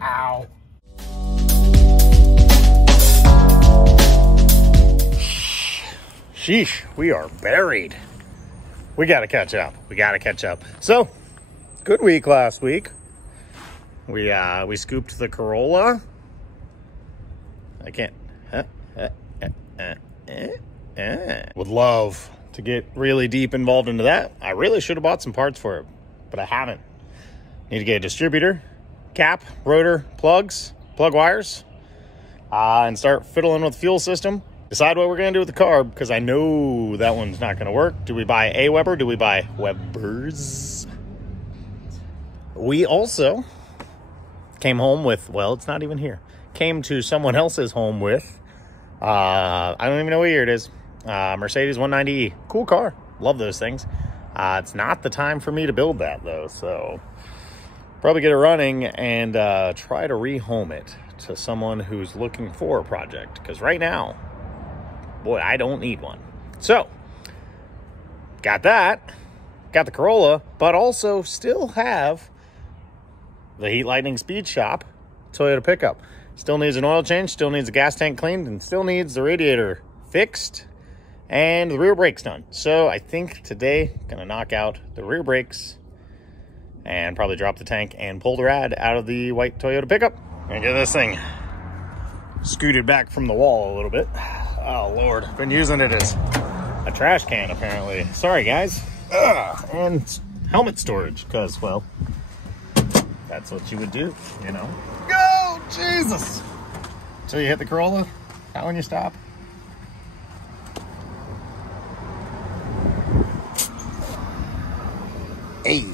Ow. Sheesh, we are buried. We got to catch up. So, good week last week. We scooped the Corolla. I can't. Would love to get really deep involved into that. I really should have bought some parts for it, but I haven't. Need to get a distributor, cap, rotor, plugs, plug wires, and start fiddling with the fuel system. Decide what we're going to do with the carb, because I know that one's not going to work. Do we buy a Weber? Do we buy Webers? We also came home with, well, it's not even here. Came to someone else's home with, I don't even know what year it is. Mercedes 190E. Cool car. Love those things. It's not the time for me to build that, though. So probably get it running and try to rehome it to someone who's looking for a project. Because right now, boy, I don't need one. So, got that. Got the Corolla, but also still have the Heat Lightning Speed Shop Toyota pickup. Still needs an oil change, still needs a gas tank cleaned, and still needs the radiator fixed and the rear brakes done. So I think today, gonna knock out the rear brakes and probably drop the tank and pull the rad out of the white Toyota pickup. And get this thing scooted back from the wall a little bit. Oh, Lord. Been using it as a trash can, apparently. Sorry, guys. And helmet storage, because, well, that's what you would do, you know. Go! Jesus! Until you hit the Corolla, how when you stop? Hey!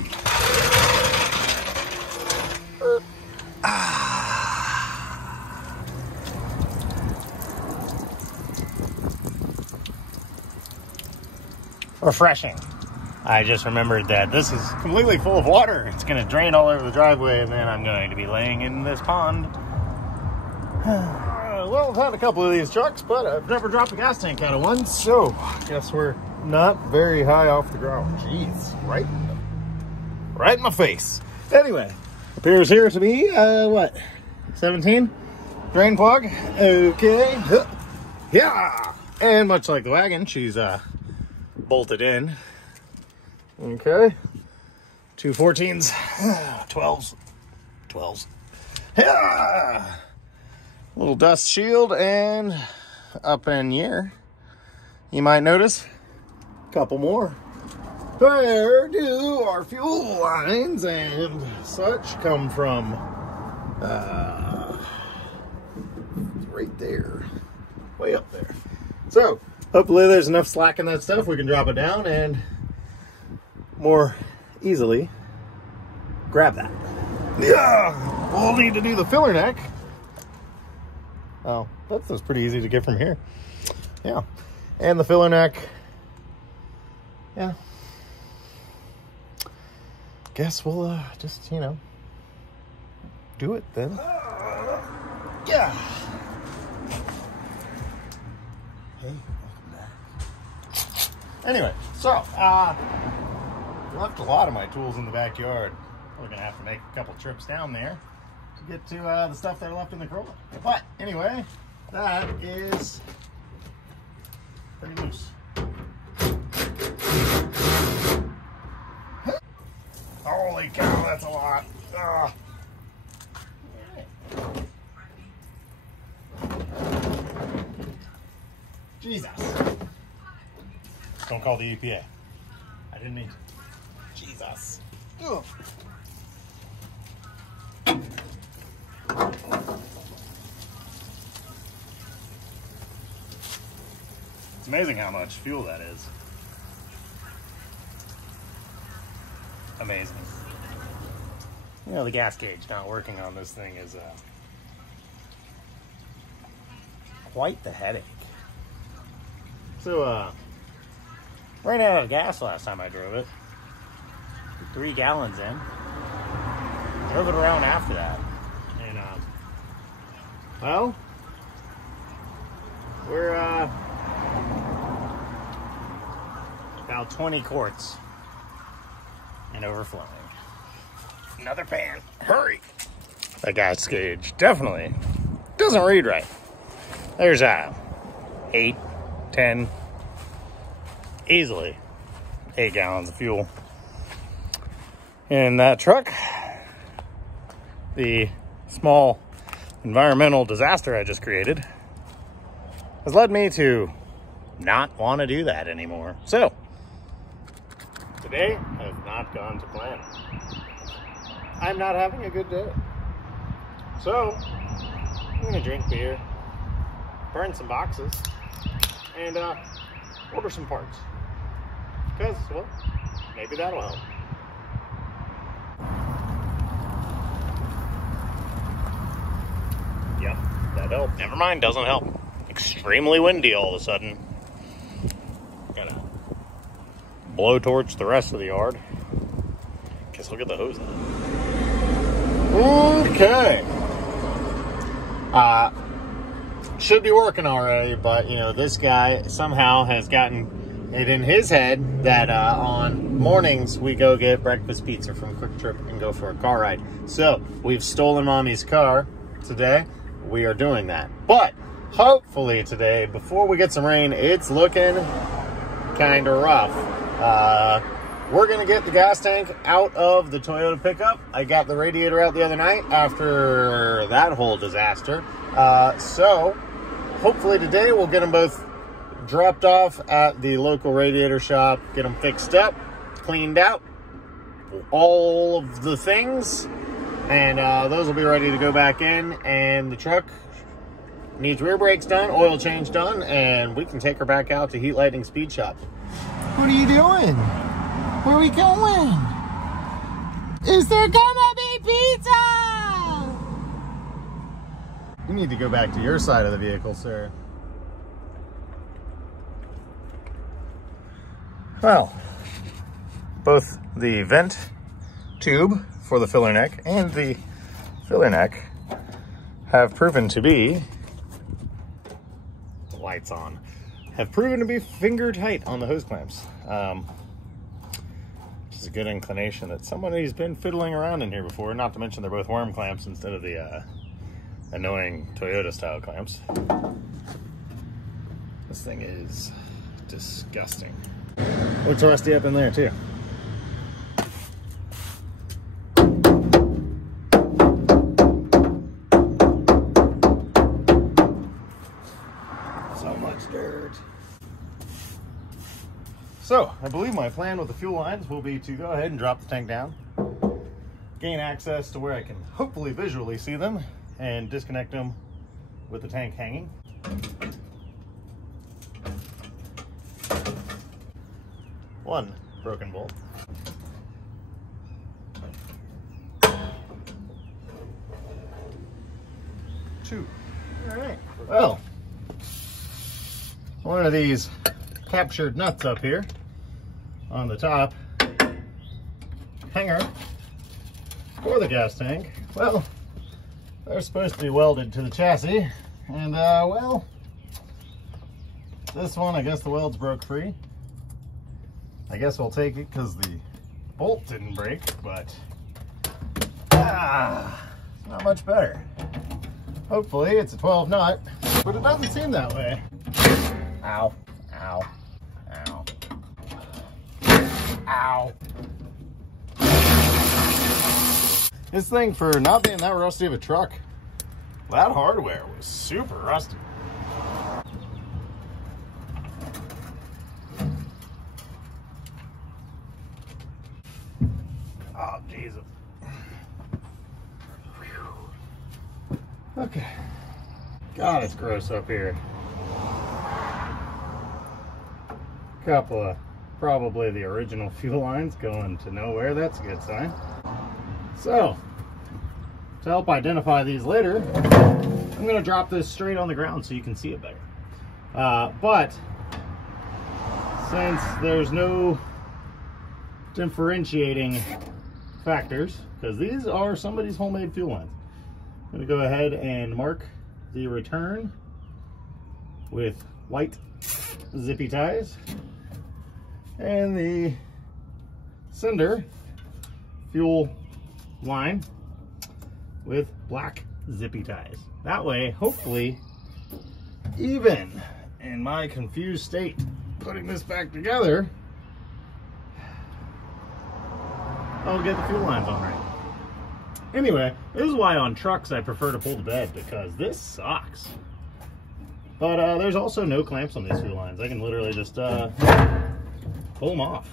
Refreshing. I just remembered that this is completely full of water. It's going to drain all over the driveway, and then I'm going to be laying in this pond. Well, I've had a couple of these trucks, but I've never dropped a gas tank out of one, so I guess we're not very high off the ground. Jeez, right in my face. Anyway, appears here to be, what, 17? Drain plug. Okay. Yeah. And much like the wagon, she's, bolted in. Okay. 2 14s, 12s. Yeah. Little dust shield, and up in here, you might notice a couple more. Where do our fuel lines and such come from? Right there. Way up there. So, hopefully there's enough slack in that stuff we can drop it down and more easily grab that. Yeah, we'll need to do the filler neck. Oh, that's pretty easy to get from here. Yeah, and the filler neck. Yeah. Guess we'll just, you know, do it then. Yeah. Hey. Anyway, so, left a lot of my tools in the backyard. We're going to have to make a couple trips down there to get to the stuff that are left in the Corolla. But, anyway, that is pretty loose. Holy cow, that's a lot. Ugh. Jesus. Don't call the EPA. I didn't mean to. Jesus. Ugh. It's amazing how much fuel that is. Amazing. You know, the gas gauge not working on this thing is quite the headache. So, ran out of gas last time I drove it. 3 gallons in. Drove it around after that. And, well, we're, about 20 quarts and overflowing. Another pan. Hurry! That gas gauge definitely doesn't read right. There's 8, 10, easily 8 gallons of fuel in that truck. The small environmental disaster I just created has led me to not want to do that anymore. So, today has not gone to plan. I'm not having a good day. So, I'm going to drink beer, burn some boxes, and order some parts. Because, well, maybe that'll help. Yep, that helped. Never mind, doesn't help. Extremely windy all of a sudden. Gotta blowtorch the rest of the yard. Guess I'll get the hose then. Okay. Should be working already, but you know, this guy somehow has gotten it in his head that on mornings we go get breakfast pizza from Quick Trip and go for a car ride. So we've stolen Mommy's car today. We are doing that, but hopefully today, before we get some rain, it's looking kind of rough. We're gonna get the gas tank out of the Toyota pickup. I got the radiator out the other night after that whole disaster. So hopefully today we'll get them both dropped off at the local radiator shop, get them fixed up, cleaned out, all of the things, and those will be ready to go back in, and the truck needs rear brakes done, oil change done, and we can take her back out to Heat Lightning Speed Shop. What are you doing? Where are we going? Is there gonna be pizza? You need to go back to your side of the vehicle, sir. Well, both the vent tube for the filler neck and the filler neck have proven to be, lights on, have proven to be finger tight on the hose clamps. Which is a good inclination that somebody's been fiddling around in here before, not to mention they're both worm clamps instead of the annoying Toyota style clamps. This thing is disgusting. Looks rusty up in there too. So much dirt. So, I believe my plan with the fuel lines will be to go ahead and drop the tank down, gain access to where I can hopefully visually see them, and disconnect them with the tank hanging. One broken bolt. Two. All right. Well, one of these captured nuts up here on the top hanger for the gas tank, well, they're supposed to be welded to the chassis, and well, this one, I guess the welds broke free. I guess we'll take it because the bolt didn't break, but it's not much better. Hopefully it's a 12 nut, but it doesn't seem that way. Ow, ow, ow, ow. This thing, for not being that rusty of a truck, that hardware was super rusty. Oh, Jesus. Okay. God, it's gross up here. Couple of probably the original fuel lines going to nowhere. That's a good sign. So, to help identify these later, I'm going to drop this straight on the ground so you can see it better. But since there's no differentiating factors, because these are somebody's homemade fuel lines, I'm going to go ahead and mark the return with white zippy ties, and the sender fuel line with black zippy ties. That way, hopefully, even in my confused state putting this back together, I'll get the fuel lines on right. Anyway, this is why on trucks I prefer to pull the bed, because this sucks. But there's also no clamps on these fuel lines. I can literally just pull them off.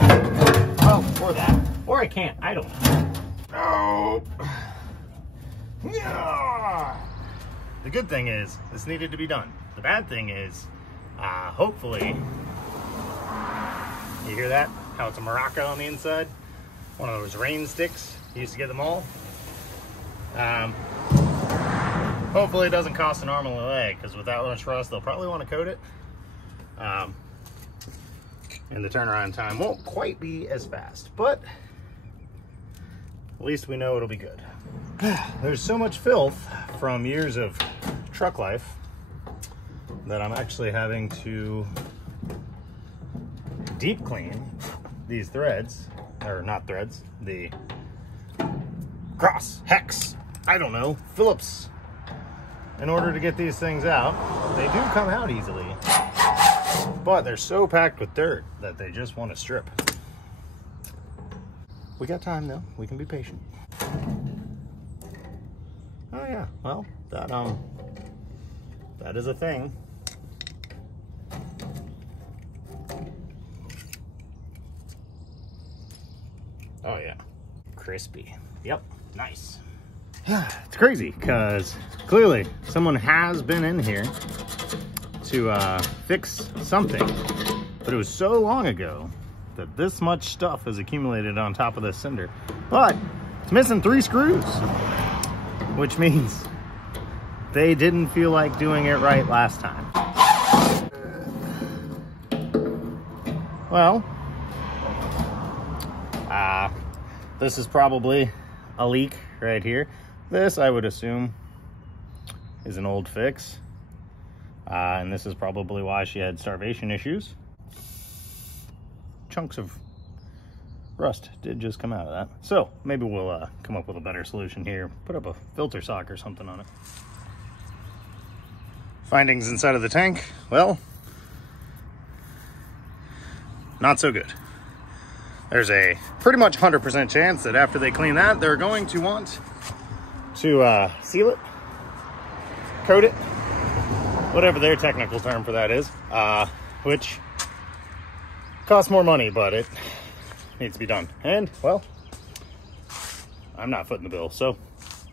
Oh, or that. Or I can't. I don't know. Oh. Yeah. The good thing is, this needed to be done. The bad thing is, hopefully, you hear that? How it's a maraca on the inside? One of those rain sticks. You used to get them all. Hopefully it doesn't cost an arm and a leg, because with that much rust, they'll probably want to coat it. And the turnaround time won't quite be as fast, but at least we know it'll be good. There's so much filth from years of truck life that I'm actually having to deep clean these threads, or not threads, the cross, hex, I don't know, Phillips, in order to get these things out. They do come out easily, but they're so packed with dirt that they just want to strip. We got time though, we can be patient. Oh yeah, well, that is a thing. Oh yeah, crispy. Yep, nice. It's crazy because clearly someone has been in here to fix something, but it was so long ago that this much stuff has accumulated on top of this cinder. But it's missing 3 screws, which means they didn't feel like doing it right last time. Well, this is probably a leak right here. This, I would assume, is an old fix. And this is probably why she had starvation issues. Chunks of rust did just come out of that. So maybe we'll come up with a better solution here. Put up a filter sock or something on it. Findings inside of the tank, well, not so good. There's a pretty much 100% chance that after they clean that, they're going to want to seal it, coat it, whatever their technical term for that is, which costs more money, but it needs to be done. And, well, I'm not footing the bill, so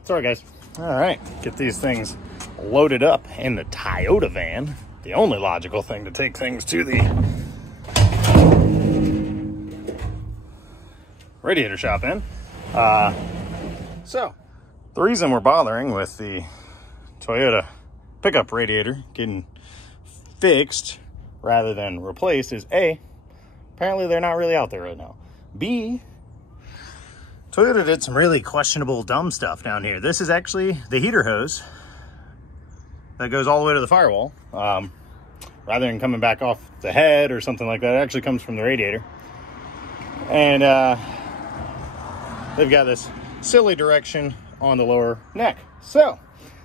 sorry guys. All right, get these things loaded up in the Toyota van. The only logical thing to take things to the radiator shop in. So the reason we're bothering with the Toyota pickup radiator getting fixed rather than replaced is A, apparently they're not really out there right now. B, Toyota did some really questionable dumb stuff down here. This is actually the heater hose that goes all the way to the firewall. Rather than coming back off the head or something like that, it actually comes from the radiator. And they've got this silly direction on the lower neck. So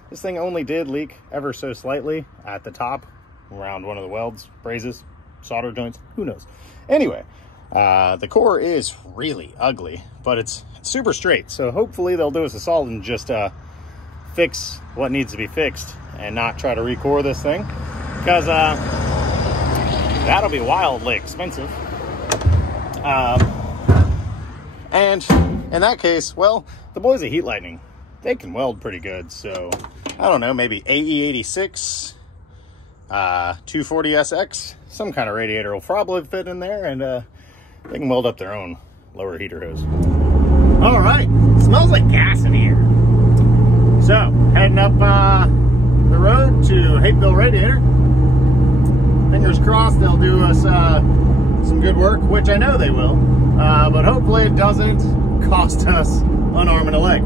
this thing only did leak ever so slightly at the top around one of the welds, brazes, solder joints, who knows. Anyway, the core is really ugly, but it's super straight. So hopefully they'll do us a solid and just fix what needs to be fixed and not try to recore this thing, because that'll be wildly expensive. And in that case, well, the boys at Heat Lightning, they can weld pretty good. So I don't know, maybe AE86, 240SX, some kind of radiator will probably fit in there, and they can weld up their own lower heater hose. All right, smells like gas in here. So heading up the road to Hateville Radiator. Fingers crossed they'll do us some good work, which I know they will. But hopefully it doesn't cost us an arm and a leg.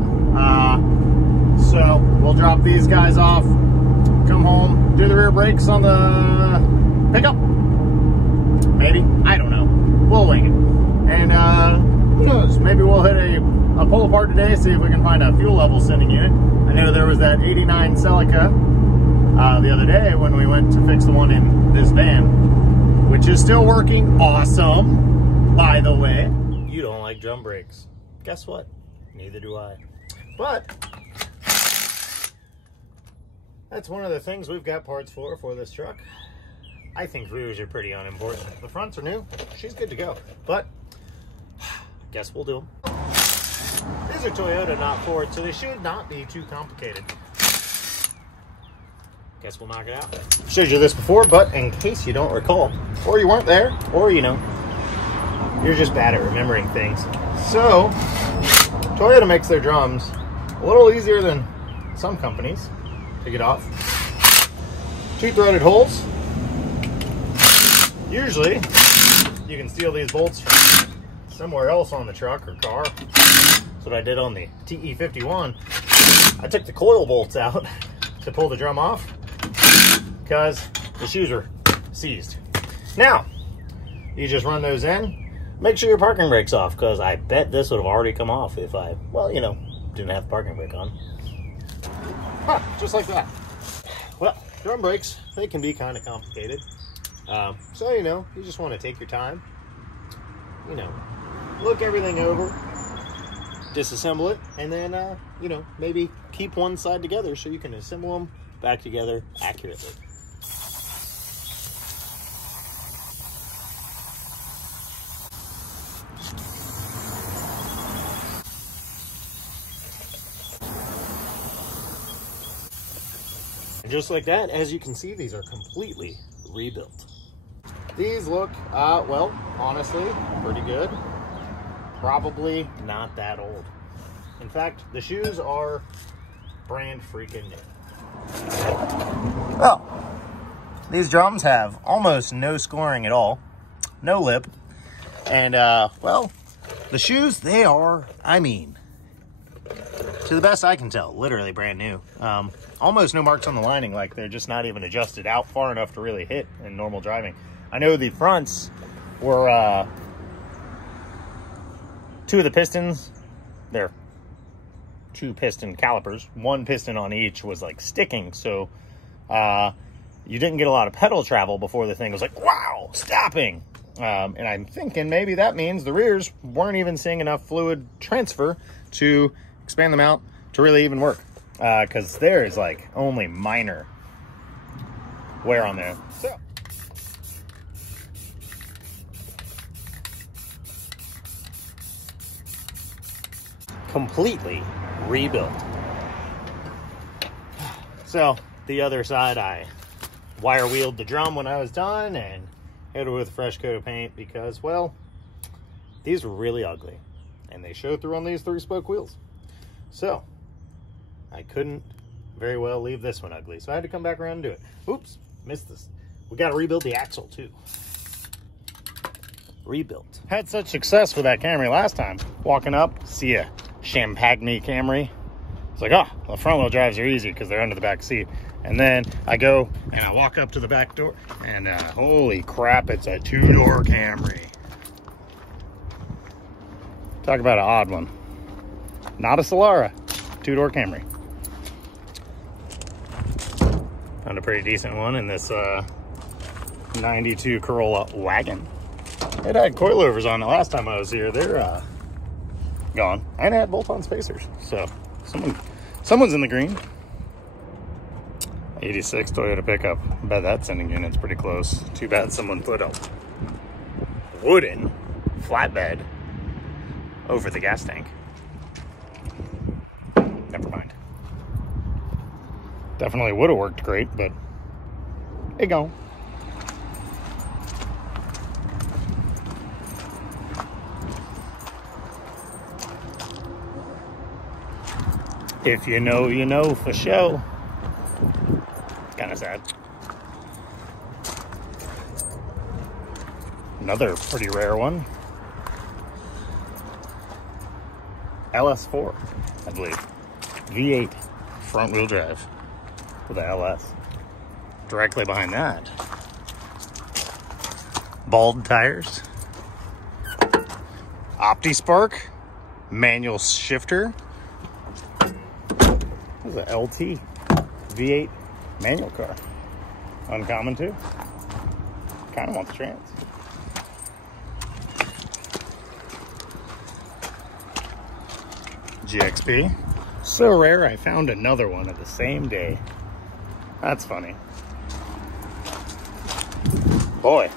So we'll drop these guys off, come home, do the rear brakes on the pickup. Maybe, I don't know. We'll wing it. And who knows, maybe we'll hit a I'll pull apart today, see if we can find a fuel level sending unit. I know there was that 89 Celica the other day when we went to fix the one in this van, which is still working awesome, by the way. You don't like drum brakes. Guess what? Neither do I. But that's one of the things we've got parts for this truck. I think rears are pretty unimportant. The fronts are new. She's good to go. But guess we'll do them. These are Toyota, not Ford, so they should not be too complicated. Guess we'll knock it out. Showed you this before, but in case you don't recall, or you weren't there, or you know, you're just bad at remembering things. So, Toyota makes their drums a little easier than some companies to get off. 2 threaded holes. Usually, you can steal these bolts from somewhere else on the truck or car. That's what I did on the TE51. I took the coil bolts out to pull the drum off because the shoes were seized. Now, you just run those in. Make sure your parking brake's off, because I bet this would have already come off if I, well, you know, didn't have the parking brake on. Huh, just like that. Well, drum brakes, they can be kind of complicated. So, you know, you just want to take your time. You know, look everything over, disassemble it, and then, you know, maybe keep one side together so you can assemble them back together accurately. And just like that, as you can see, these are completely rebuilt. These look, well, honestly, pretty good. Probably not that old. In fact, the shoes are brand freaking new. Well, these drums have almost no scoring at all, no lip, and, well, the shoes, they are, I mean, to the best I can tell, literally brand new. Almost no marks on the lining, like they're just not even adjusted out far enough to really hit in normal driving. I know the fronts were, 2 of the pistons, they're 2 piston calipers, 1 piston on each was like sticking, so you didn't get a lot of pedal travel before the thing was like, wow, stopping. And I'm thinking maybe that means the rears weren't even seeing enough fluid transfer to expand them out to really even work, because there is like only minor wear on there. So completely rebuilt. So the other side, I wire wheeled the drum when I was done and hit it with a fresh coat of paint because, well, these were really ugly and they show through on these 3-spoke wheels. So I couldn't very well leave this one ugly, so I had to come back around and do it. Oops, missed this. We got to rebuild the axle too. Rebuilt. Had such success with that Camry last time. Walking up, see a Champagne Camry. It's like, oh, the front wheel drives are easy because they're under the back seat. And then I go and I walk up to the back door and holy crap, it's a 2-door Camry. Talk about an odd one. Not a Solara, 2-door Camry. Found a pretty decent one in this 92 Corolla wagon. It had coilovers on it last time I was here. They're gone. And it had bolt-on spacers. So someone's in the green. 86 Toyota pickup. I bet that sending unit's pretty close. Too bad someone put a wooden flatbed over the gas tank. Never mind. Definitely would have worked great, but it gone. If you know, you know for sure. It's kind of sad. Another pretty rare one. LS4, I believe. V8 front wheel drive with the LS. Directly behind that, bald tires, OptiSpark manual shifter. This is a LT V8 manual car. Uncommon too. Kind of want the trans. GXP. So rare, I found another one of the same day. That's funny. Boy,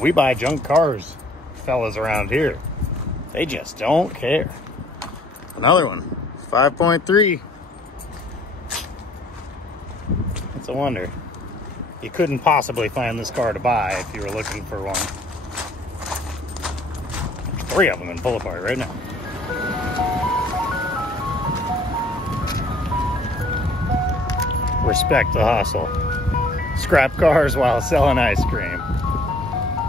we buy junk cars, fellas around here. They just don't care. Another one, 5.3. It's a wonder. You couldn't possibly find this car to buy if you were looking for one. 3 of them in pull apart right now. Respect the hustle. Scrap cars while selling ice cream.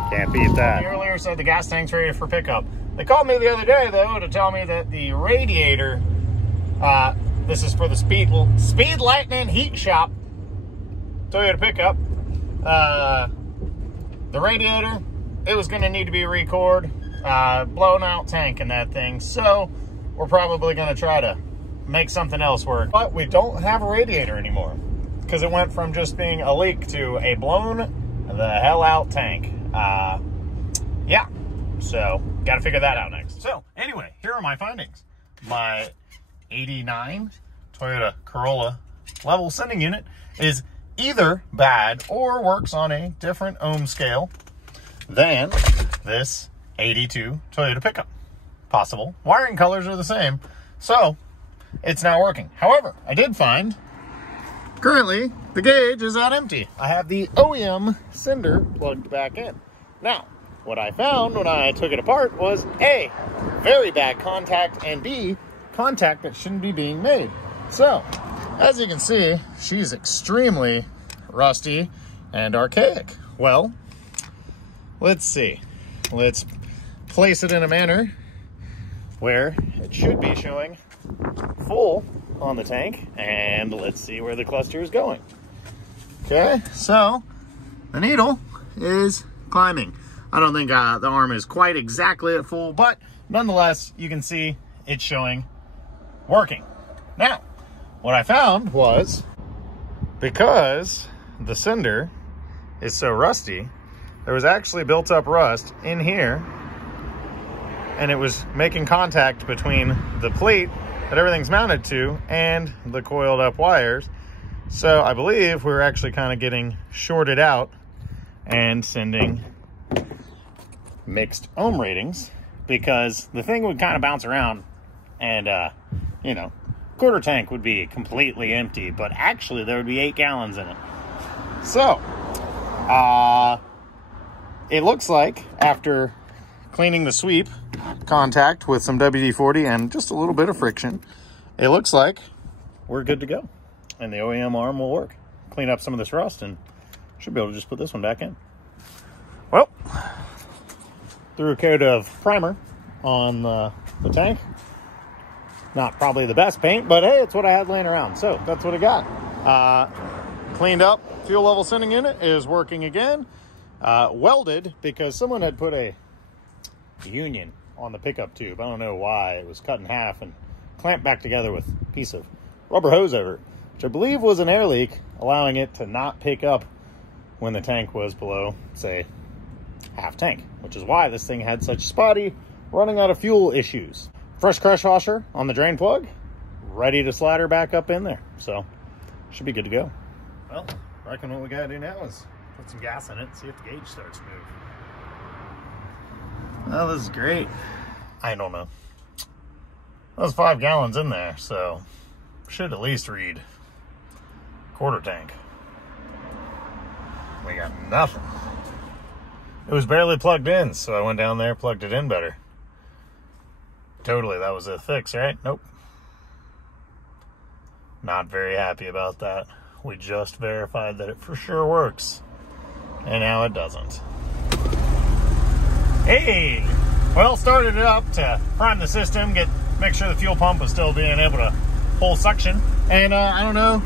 Can't beat that. They earlier said the gas tank's ready for pickup. They called me the other day, though, to tell me that the radiator, this is for the Speed Lightning Heat Shop Toyota pickup. The radiator, it was going to need to be re-cored, blown out tank in that thing. So we're probably going to try to make something else work. But we don't have a radiator anymore because it went from just being a leak to a blown the hell out tank. Yeah, so got to figure that out next. So anyway, here are my findings. My 89 Toyota Corolla level sending unit is either bad or works on a different ohm scale than this 82 Toyota pickup. Possible. Wiring colors are the same, so it's not working. However, I did find currently the gauge is not empty. I have the OEM sender plugged back in. Now, what I found when I took it apart was A, very bad contact, and B, contact that shouldn't be being made. So, as you can see, she's extremely rusty and archaic. Well, let's see. Let's place it in a manner where it should be showing full on the tank, and let's see where the cluster is going. Okay, so the needle is climbing. I don't think the arm is quite exactly at full, but nonetheless, you can see it's showing working. Now, what I found was, because the sender is so rusty, there was actually built up rust in here, and it was making contact between the plate that everything's mounted to and the coiled up wires. So I believe we're actually kind of getting shorted out and sending mixed ohm ratings, because the thing would kind of bounce around and, you know, quarter tank would be completely empty, but actually there would be 8 gallons in it. So, it looks like after cleaning the sweep contact with some WD-40 and just a little bit of friction, it looks like we're good to go. And the OEM arm will work. Clean up some of this rust and should be able to just put this one back in. Well, threw a coat of primer on the tank. Not probably the best paint, but hey, it's what I had laying around. So that's what I got. Cleaned up fuel level sending unit is working again. Welded because someone had put a union on the pickup tube. I don't know why. It was cut in half and clamped back together with a piece of rubber hose over it, which I believe was an air leak, allowing it to not pick up when the tank was below, say, half tank, which is why this thing had such spotty running out of fuel issues. Fresh crush washer on the drain plug, ready to slide her back up in there. So should be good to go. Well, I reckon what we gotta do now is put some gas in it and see if the gauge starts to move. Well, this is great. I don't know. There's 5 gallons in there, so should at least read quarter tank. We got nothing. It was barely plugged in, so I went down there, plugged it in better. Totally, that was a fix, right? Nope. Not very happy about that. We just verified that it for sure works, and now it doesn't. Hey! Well, started it up to prime the system, make sure the fuel pump was still being able to pull suction. And I don't know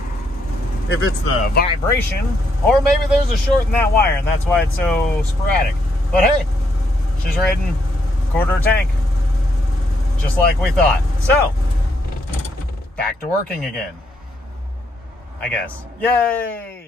if it's the vibration, or maybe there's a short in that wire, and that's why it's so sporadic. But hey, she's reading quarter tank. just like we thought. So, back to working again, I guess. Yay!